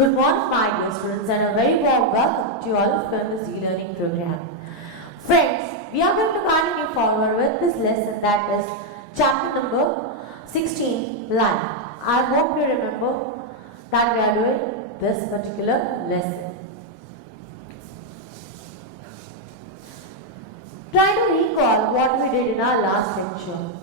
Good morning, my dear students, and a very warm welcome to you all from this e-learning program. Friends, we are going to continue forward with this lesson, that is chapter number 16, Life. I hope you remember that we are doing this particular lesson. Try to recall what we did in our last lecture.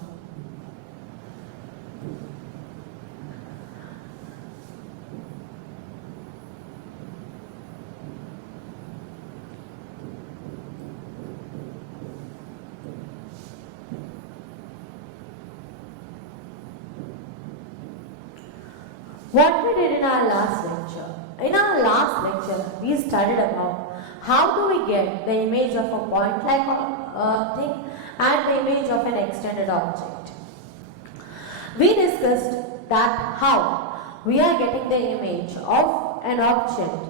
What we did in our last lecture. In our last lecture, we studied about how do we get the image of a point-like thing and the image of an extended object. We discussed that how we are getting the image of an object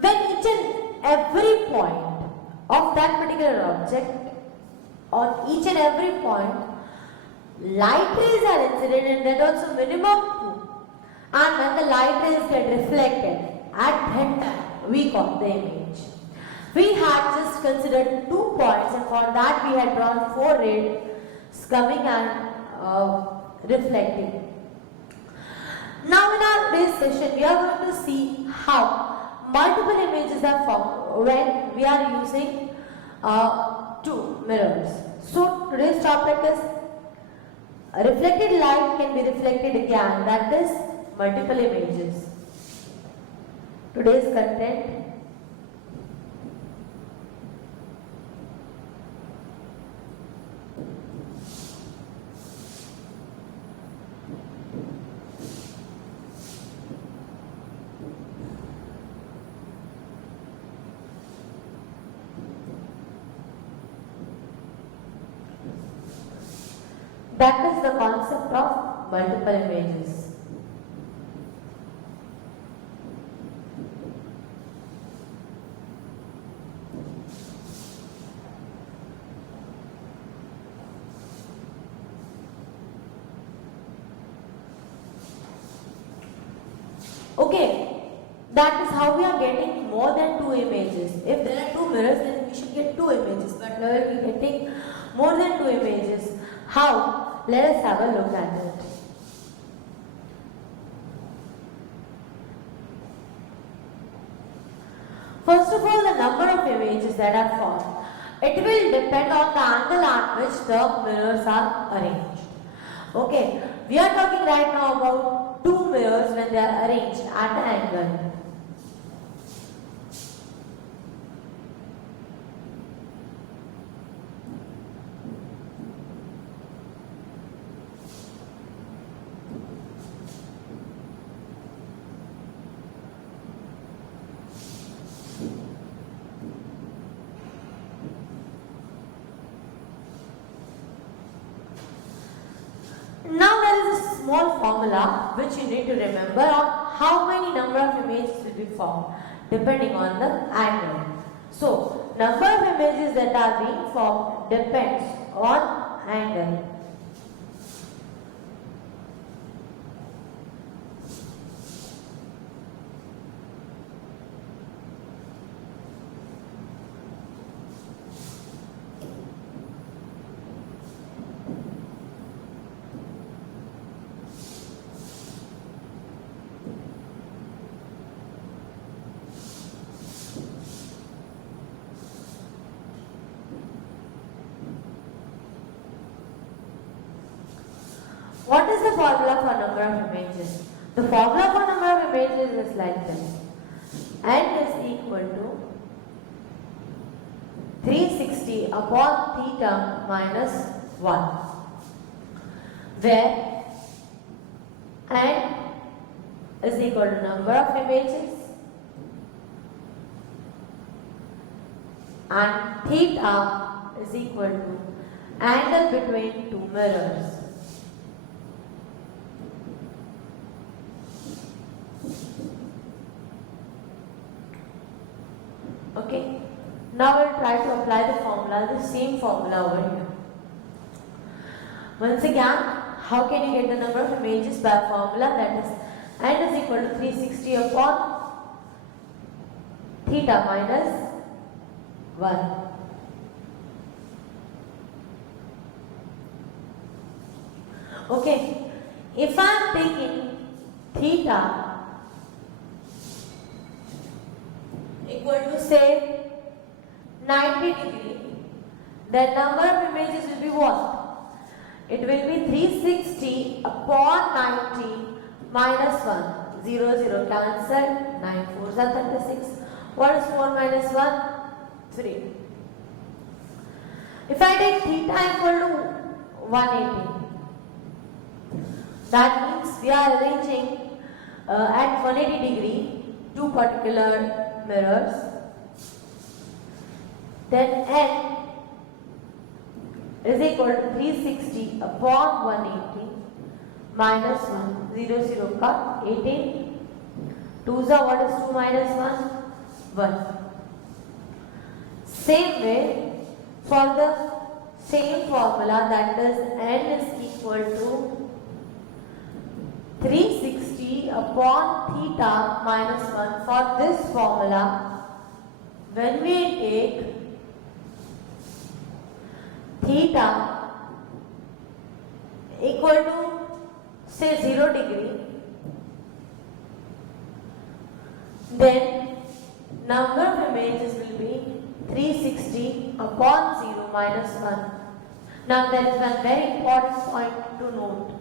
when each and every point of that particular object, on each and every point, light rays are incident, and that also minimum 2. And when the light rays get reflected, at that time we got the image. We had just considered 2 points, and for that we had drawn 4 rays coming and reflecting. Now in our today's session, we are going to see how multiple images are formed when we are using 2 mirrors. So today's topic is reflected light can be reflected again, that is multiple images. Today's content. That is the concept of multiple images. Okay, that is how we are getting more than 2 images. If there are 2 mirrors, then we should get 2 images, but we will be getting more than 2 images. How? Let us have a look at it. First of all, the number of images that are formed. It will depend on the angle at which the mirrors are arranged. Okay, we are talking right now about 2 mirrors when they are arranged at an angle. Now there is a small formula which you need to remember on how many number of images will be formed depending on the angle. So number of images that are being formed depends on angle. What is the formula for number of images? The formula for number of images is like this. N is equal to 360 upon theta minus 1, where N is equal to number of images and theta is equal to angle between 2 mirrors. Okay, now we'll try to apply the formula, the same formula over here. Once again, how can you get the number of images by formula? That is n is equal to 360 upon theta minus 1. Okay, if I am taking theta equal to say 90 degree, then number of images will be what? It will be 360 upon 90 minus 1. 0, 0 cancelled, 9 4s are 36. What is 4 minus 1? 3. If I take theta equal to 180, that means we are arranging at 180 degree two particular mirrors. Then n is equal to 360 upon 180 minus 1. 0 0 ka 18. 2s are what is 2 minus 1? 1. Same way, for the same formula, that is n is equal to 360 upon theta minus 1. For this formula, when we take theta equal to say 0 degree, then number of images will be 360 upon 0 minus 1. Now there is one very important point to note.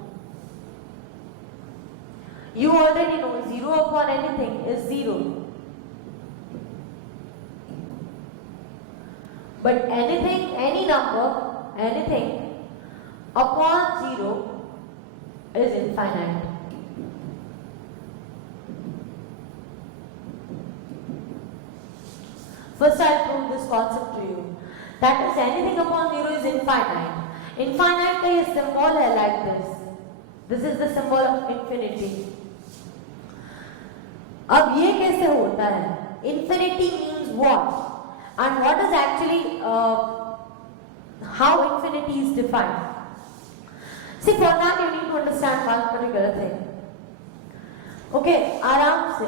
You already know 0 upon anything is 0. But anything, any number, anything upon 0 is infinite. First I'll prove this concept to you. That is, anything upon 0 is infinite. Infinite का ये symbol है like this. This is the symbol of infinity. अब ये कैसे होता है? Infinity means what? And what is actually how infinity is defined? See, for that you need to understand one particular thing. Okay, आराम से.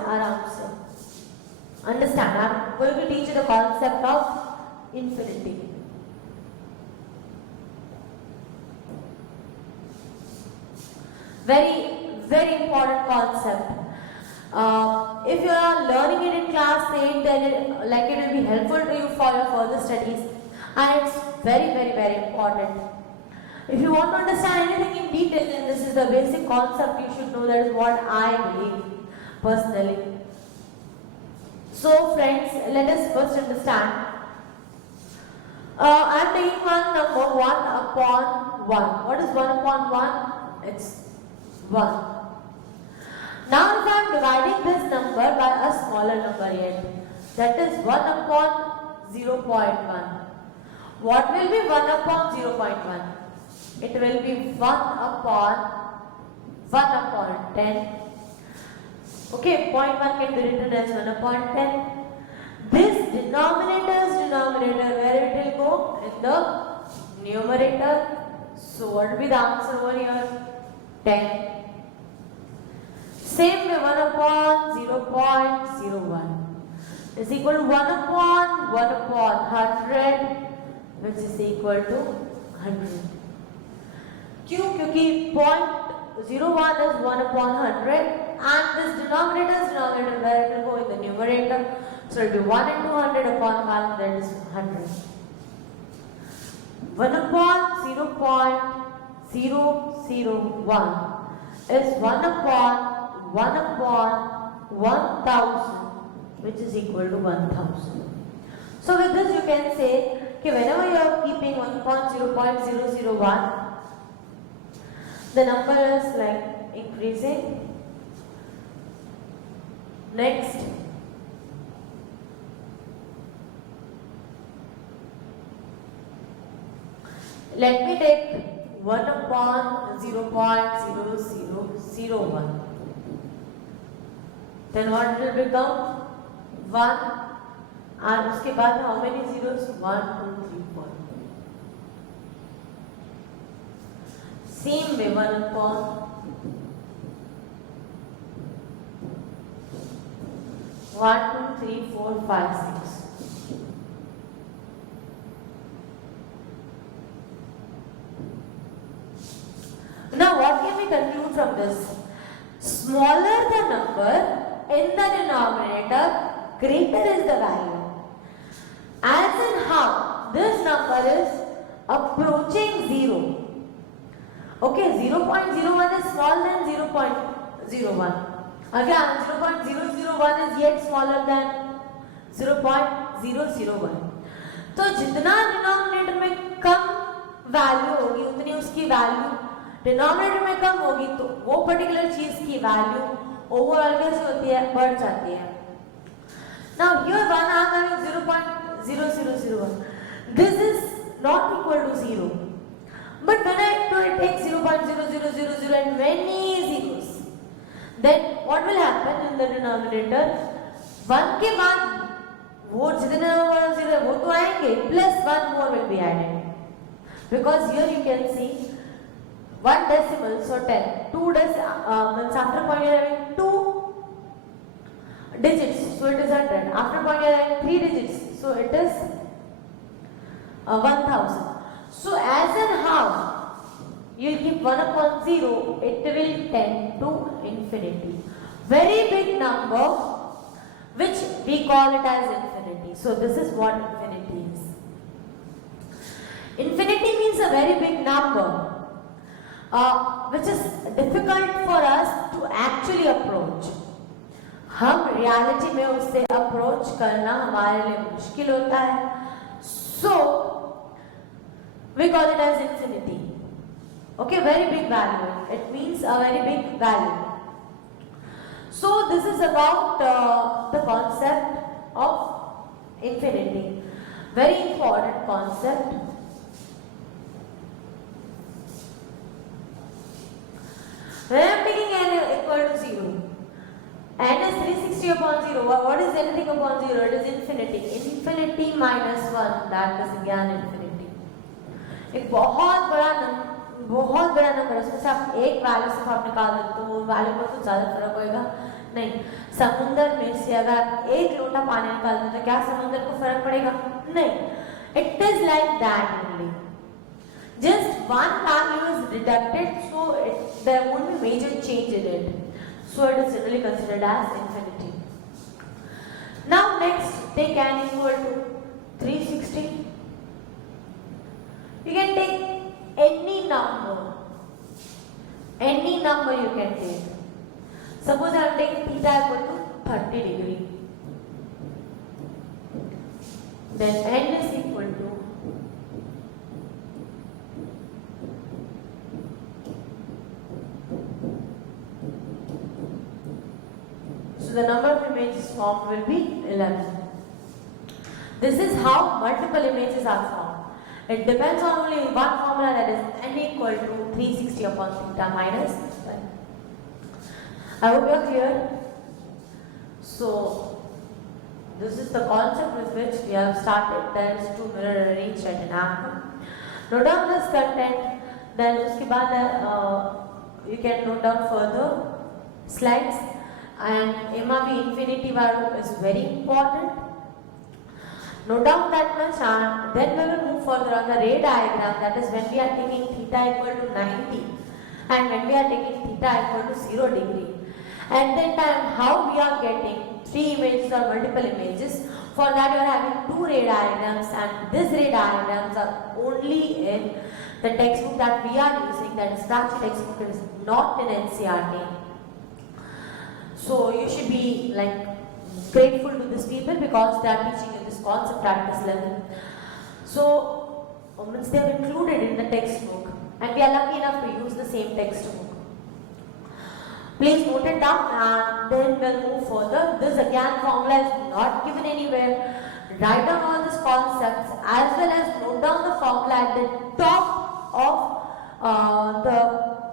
Understand, I'm going to teach you the concept of infinity. Very important concept. If you are learning it in class 8, then it will be helpful to you for your further studies, and it's very important. If you want to understand anything in detail, then this is the basic concept you should know. That is what I believe personally. So friends, let us first understand. I am taking one number 1 upon 1. What is 1 upon 1? It's 1. Now if I am dividing this number by a smaller number yet, that is 1 upon 0.1. What will be 1 upon 0.1? It will be 1 upon 10. Okay, 0.1 can be written as 1 upon 10. This denominator's denominator, where it will go? In the numerator. So what will be the answer over here? 10. Same way, 1 upon 0.01 is equal to 1 upon 100, which is equal to 100. क्यों? क्योंकि 0.01 is 1 upon 100, and this denominator's denominator, where it will go in the numerator. So it will be 1 into 100 upon 1, that is 100. 1 upon 0.001 is 1 upon 1000, which is equal to 1000. So with this you can say, okay, whenever you are keeping 1 upon 0.001, the number is like increasing. Next, let me take 1 upon 0.0001. Then what will become? 1, and उसके बाद how many zeros? 1, 2, 3, 4. Same way, 1 upon 1, 2, 3, 4, 5, 6. Now what can we conclude from this? Smaller the number in the denominator, greater is the value. As in how this number is approaching 0. Okay, 0.01 is smaller than 0.01. Again, 0.001 is yet smaller than 0.001. तो जितना denominator में कम value होगी उतनी उसकी value denominator में कम होगी, तो वो पर्टिकुलर चीज की वैल्यू ओवरऑल कैसे होती है, बढ़ जाती है. Now here one I am having 0.0001. This is not equal to 0. But when I take 0.0000 and many zeros, then what will happen in the denominator? 1 के बाद वो जितने नंबर 0 है वो तो आएंगे, plus 1 more will be added. Because here you can see 1 decimal, so 10. 2 means after point you are having 2 digits, so it is 100. After point you are having 3 digits, so it is 1000. So as and how you will keep 1 upon 0, it will tend to infinity. Very big number which we call it as infinity. So this is what infinity is. Infinity means a very big number which is difficult for us to actually approach. हम reality में उससे approach करना हमारे लिए मुश्किल होता है. So we call it as infinity. Okay, very big value. It means a very big value. So this is about the concept of infinity. Very important concept. When I am taking n equal to 0, n is 360 upon 0. What is anything upon 0? It is infinity. Infinity minus 1, that is again infinity. एक बहुत बड़ा number है, उसमें से आप एक value से आप निकाल दें तो वैल्यू में कुछ ज़्यादा फर्क होएगा नहीं. समुंदर में से अगर आप एक लोटा पानी निकाल दें तो क्या समुंदर को फर्क पड़ेगा? नहीं. It is like that only. Just one value is deducted, so there won't be major change in it. So it is generally considered as infinity. Now next, take n equal to 360. You can take any number. Any number you can take. Suppose I am taking theta equal to 30 degree. Then n is equal to so the number of images formed will be 11. This is how multiple images are formed. It depends on only one formula, that is n equal to 360 upon theta minus 1. I hope you are clear. So this is the concept with which we have started. There is two mirror arranged at an angle. Note down this content. Then uske baad you can note down further slides. And MRV infinity value is very important. Note down that much, and then we will move further on the ray diagram. That is when we are taking theta equal to 90 and when we are taking theta equal to 0 degree. At that time, how we are getting 3 images or multiple images. For that, you are having 2 ray diagrams, and these ray diagrams are only in the textbook that we are using. That is Prachi textbook. It is not in NCERT. So you should be like grateful to these people because they are teaching you this concept at this level. So means they are included in the textbook, and we are lucky enough to use the same textbook. Please note it down and then we'll move further. This again formula is not given anywhere. Write down all these concepts as well as note down the formula at the top of the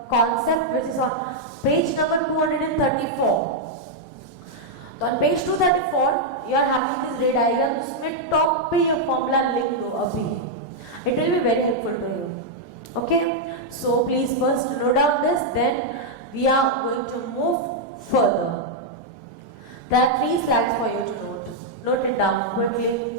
concept, which is on page number 234. तो on page 234 you are having this ray diagram. उसमें top पे ये formula लिख दो अभी. It will be very helpful to you. Okay? So please first note down this, then we are going to move further. There are three slides for you to note. Note it down quickly.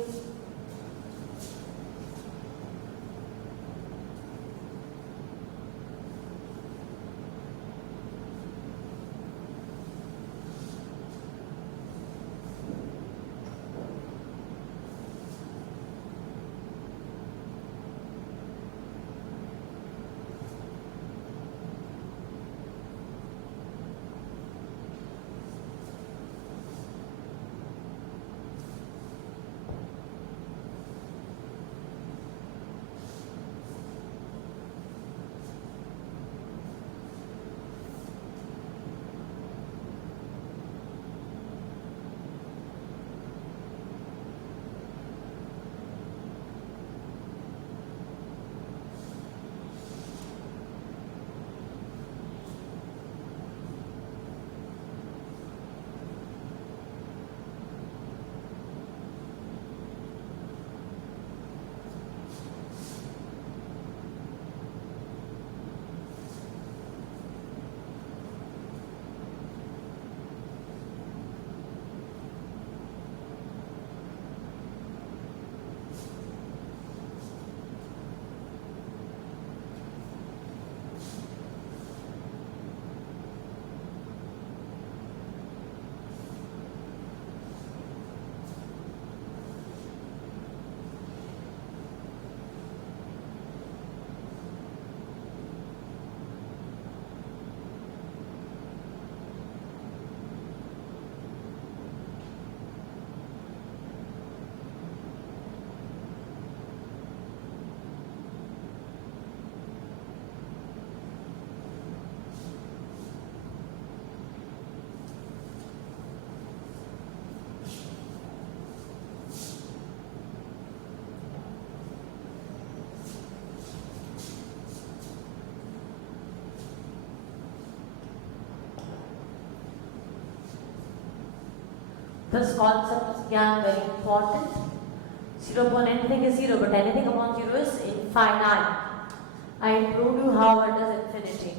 This concept is again very important. 0 upon anything is 0, but anything upon 0 is infinite. I proved you how it is infinity.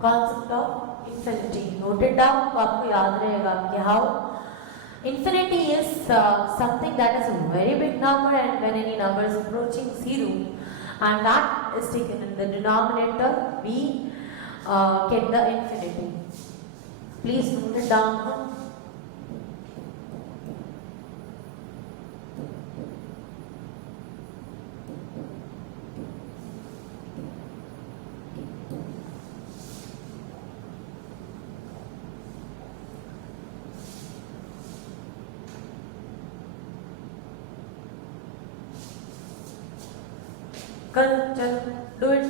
Concept of infinity. Note it down, तो आपको याद रहेगा कि how infinity is something that is a very big number, and when any number is approaching 0 and that is taken in the denominator, we get the infinity. Please note it down. Do it.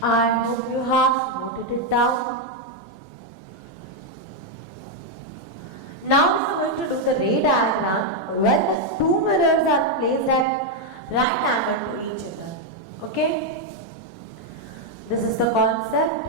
I hope you have noted it down. Now we are going to do the ray diagram where the two mirrors are placed at right angle to each other. Okay? This is the concept.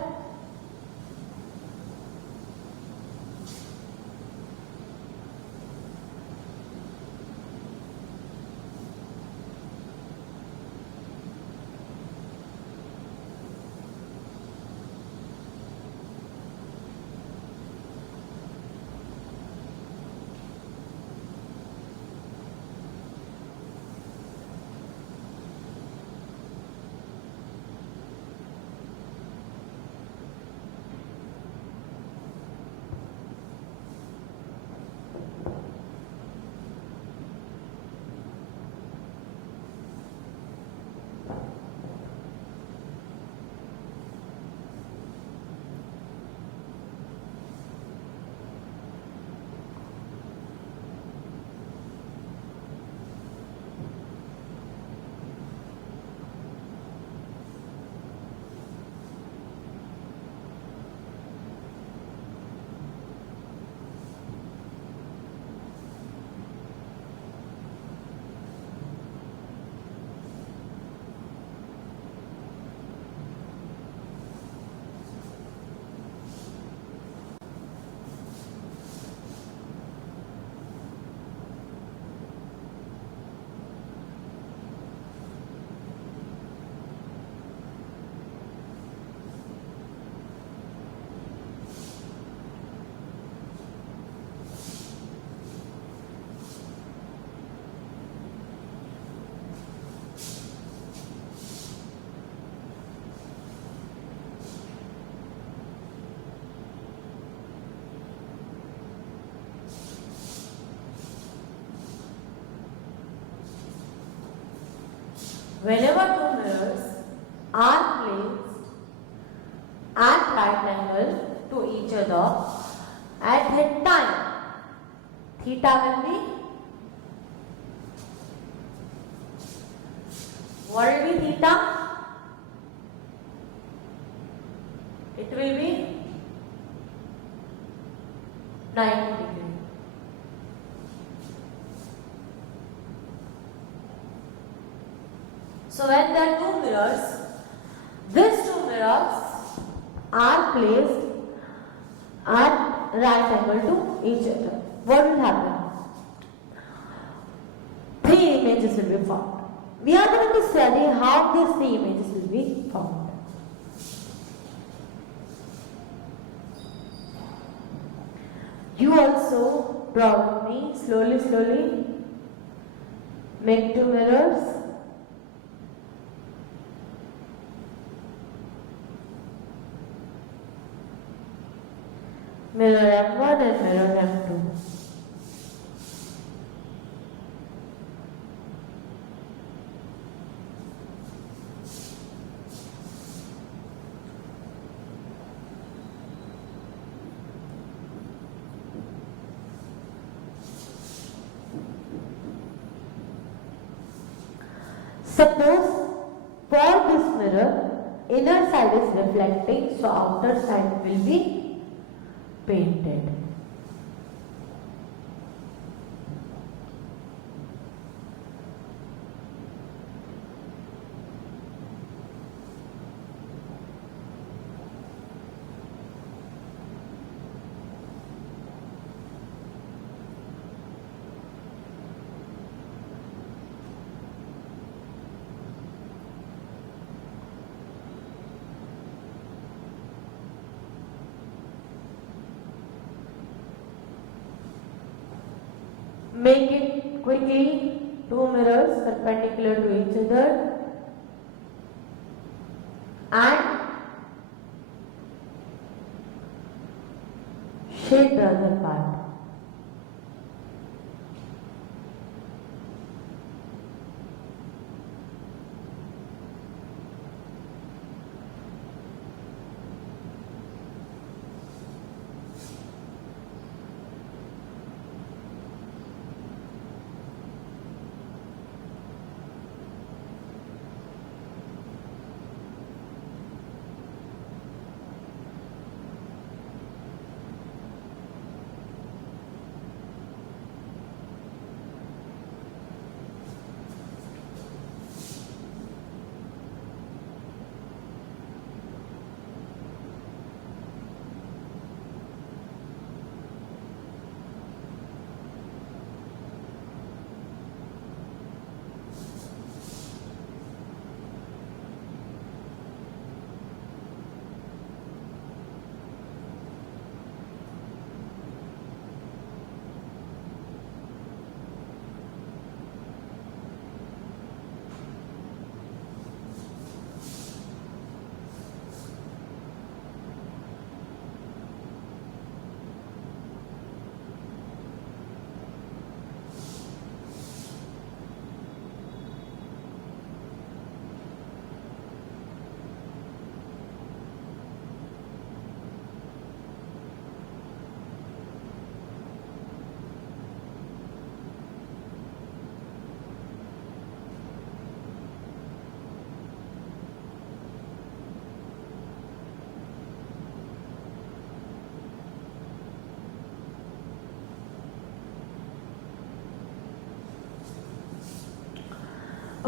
Whenever two mirrors are placed at right angle to each other at that time, theta will be, what will be theta? It will be 90 degree. So when there are two mirrors, these two mirrors are placed at right angle to each other. What will happen? Three images will be formed. We are going to study how these three images will be formed. You also draw with me slowly. Make two mirrors. Mirror M1 and mirror M2. Suppose for this mirror, inner side is reflecting, so outer side will be painted. Make it quickly, two mirrors perpendicular to each other and shade the other part.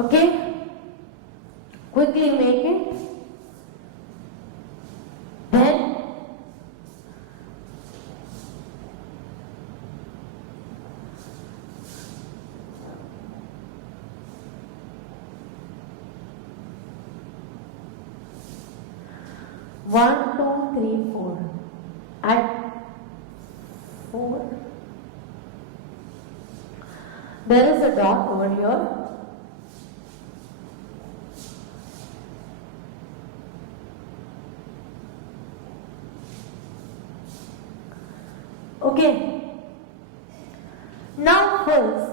Okay, quickly make it. Then one, two, three, four. At 4, there is a dot over here. Okay. Now first,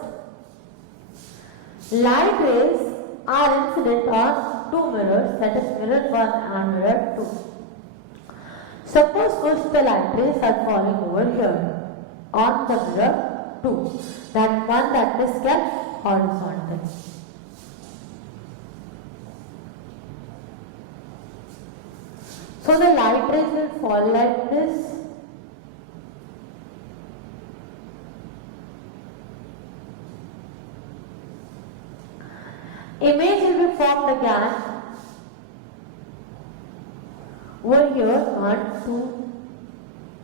light rays are incident on two mirrors, that is mirror 1 and mirror 2. Suppose first the light rays are falling over here on the mirror 2, that one that is kept horizontal. So the light rays will fall like this. Image will be formed again over here, 1, 2,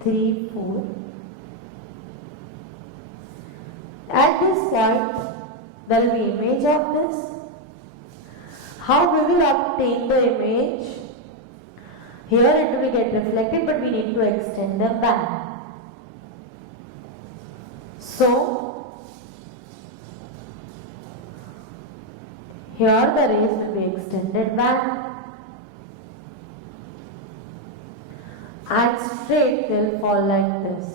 3, 4. At this point, there will be image of this. How we will obtain the image? Here it will get reflected, but we need to extend them back. So, here the rays will be extended back and straight they will fall like this.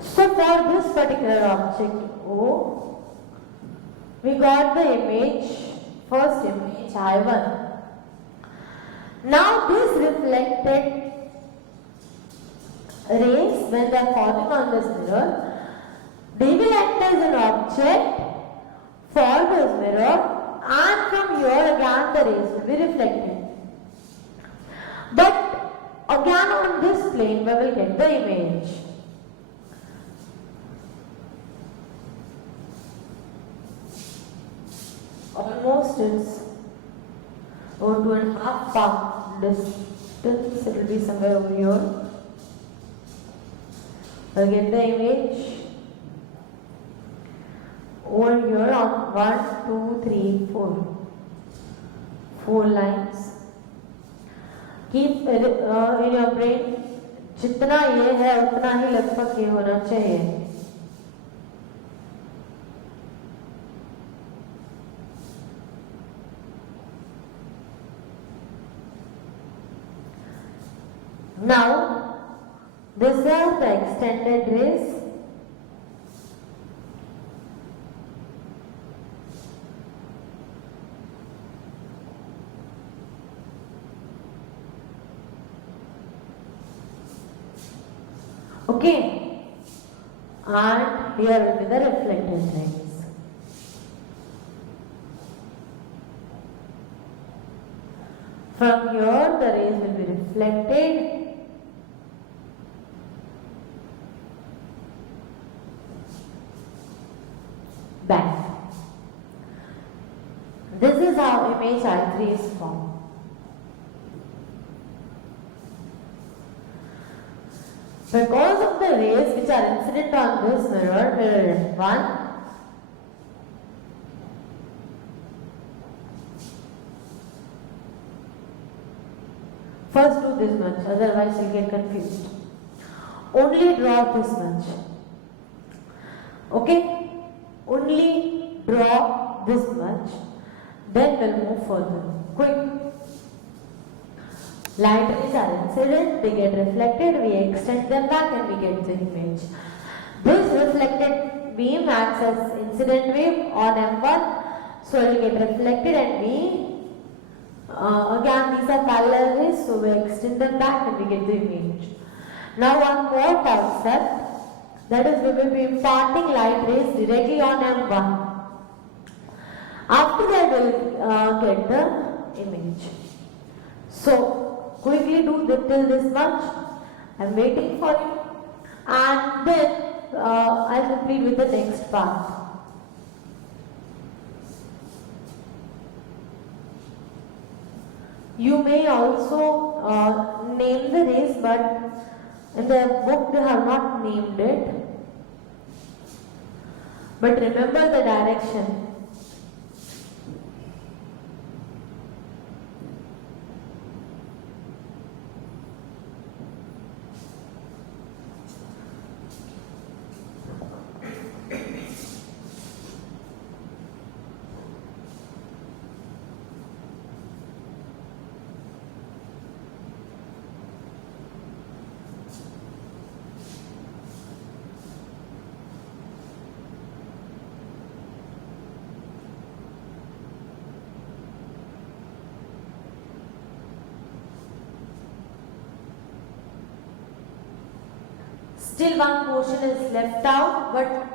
So for this particular object O, we got the image, first image I1. Now this reflected rays, when they are falling on this mirror, they will act as an object for this mirror, and from here again the rays will be reflected. But again on this plane we will get the image. Almost it's over 2.5 pound distance, it will be somewhere over here. We'll get the image over here on 1, 2, 3, 4. 4 lines. Keep in your brain, जितना ये है उतना ही लगभग ये होना चाहिए. Now, these are the extended rays. Okay, and here will be the reflected rays. From here, the rays will be reflected. Back. This is how image I3 is formed. Because of the rays which are incident on this mirror, mirror 1, first do this much, otherwise you'll get confused. Only draw this much. Okay? Only draw this much, then we'll move further. Quick. Light rays are incident, they get reflected, we extend them back and we get the image. This reflected beam acts as incident wave on M1, so it will get reflected and we, again these are parallel rays, so we extend them back and we get the image. Now one more concept, that is we will be imparting light rays directly on M1. After that, we'll get the image. So, quickly do till this much. I'm waiting for you. And then I'll complete with the next part. You may also name the race, but in the book they have not named it. But remember the direction. Still one portion is left out, but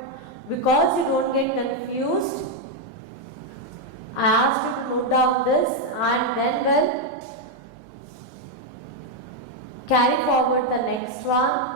because you don't get confused, I asked you to note down this and then we'll carry forward the next one.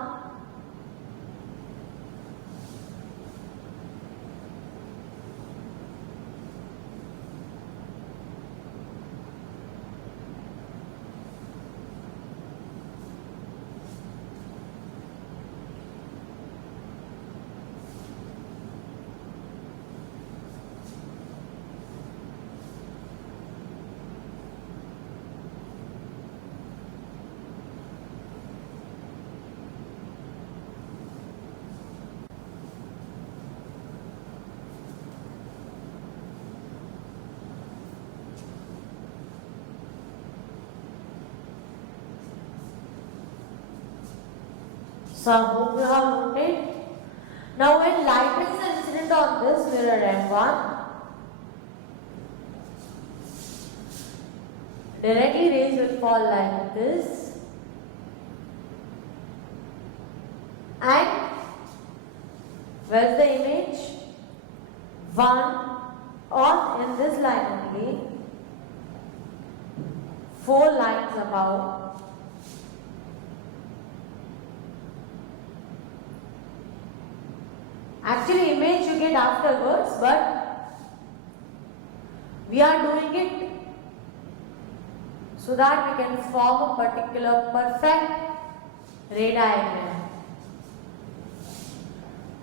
So I hope you have noted. Now when light rays are incident on this mirror M1, directly rays will fall like this, and where's the image? 1 on in this line only, 4 lines above. Actually image you get afterwards, but we are doing it so that we can form a particular perfect ray diagram.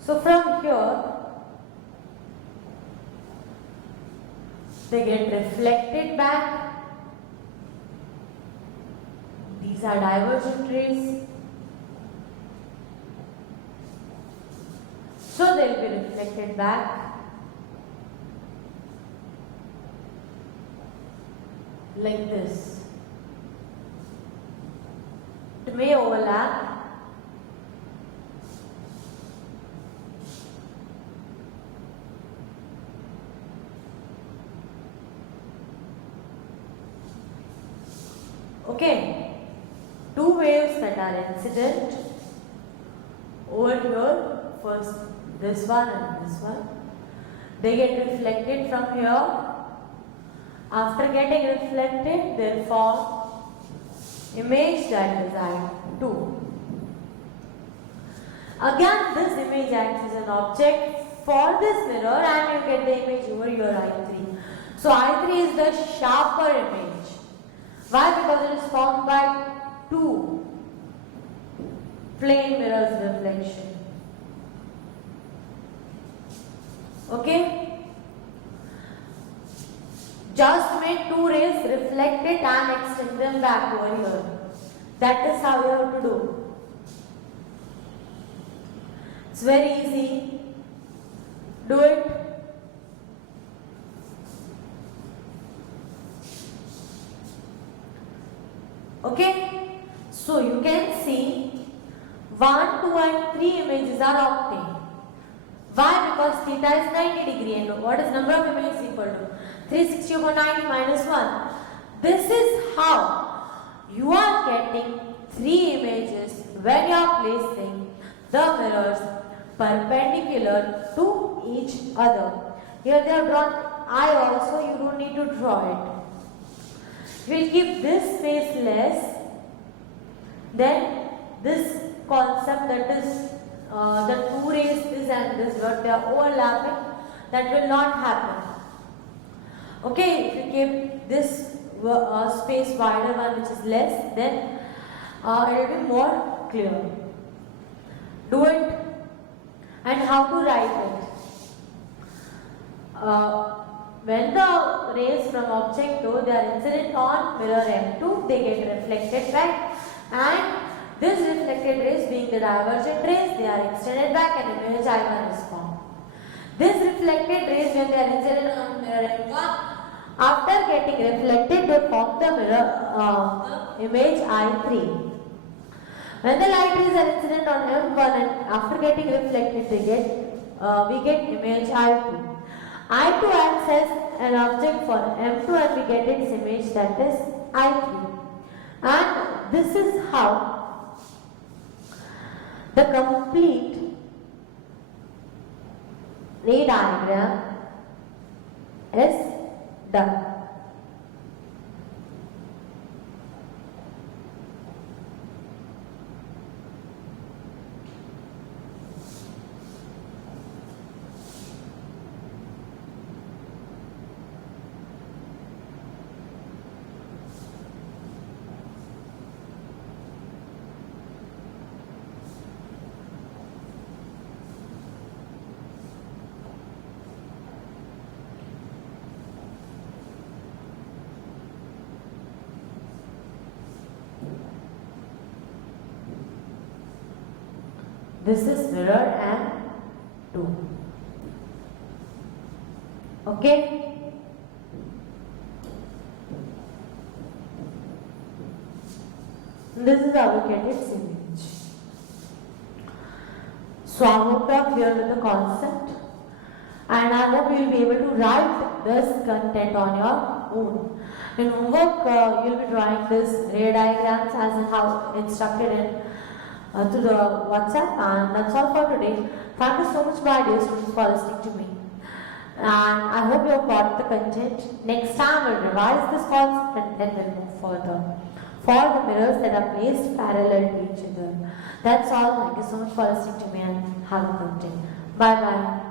So from here they get reflected back. These are divergent rays. So they will be reflected back like this. It may overlap. Okay, 2 waves that are incident over here. First this one and this one, they get reflected from here. After getting reflected, they form image that is I2. Again, this image acts as an object for this mirror and you get the image over your I3. So I3 is the sharper image. Why? Because it is formed by 2 plane mirrors reflection. Okay, just make 2 rays reflect it and extend them back over here. That is how you have to do. It's very easy. Do it. Okay, so you can see 1, 2 and 3 images are obtained. Why? Because theta is 90 degree and what is number of images equal to? 360 over 90 minus 1. This is how you are getting 3 images when you are placing the mirrors perpendicular to each other. Here they have drawn eye also, you don't need to draw it. We'll keep this space less, then this concept, that is the two rays, this and this, but they are overlapping, that will not happen. Okay, if you keep this space wider one which is less, then it will be more clear. Do it. And how to write it? When the rays from object O, they are incident on mirror M2, they get reflected back, and this reflected rays being the divergent rays, they are extended back and image I1 is formed. This reflected rays, when they are incident on mirror M1, after getting reflected, they form the mirror image I3. When the light rays are incident on M1 and after getting reflected, we get image I2. I2 acts as an object for M2 and we get its image, that is I3. And this is how the complete ray diagram is done. This is mirror M2. Okay? This is how we get its image. So I hope you are clear with the concept, and I hope you will be able to write this content on your own. In homework, you will be drawing this ray diagrams as how instructed in to the WhatsApp, and that's all for today. Thank you so much, my dear students, for listening to me. And I hope you have got the content. Next time we'll revise this concept and then we'll move further for the mirrors that are placed parallel to each other. That's all. Thank you so much for listening to me and have a good day. Bye bye.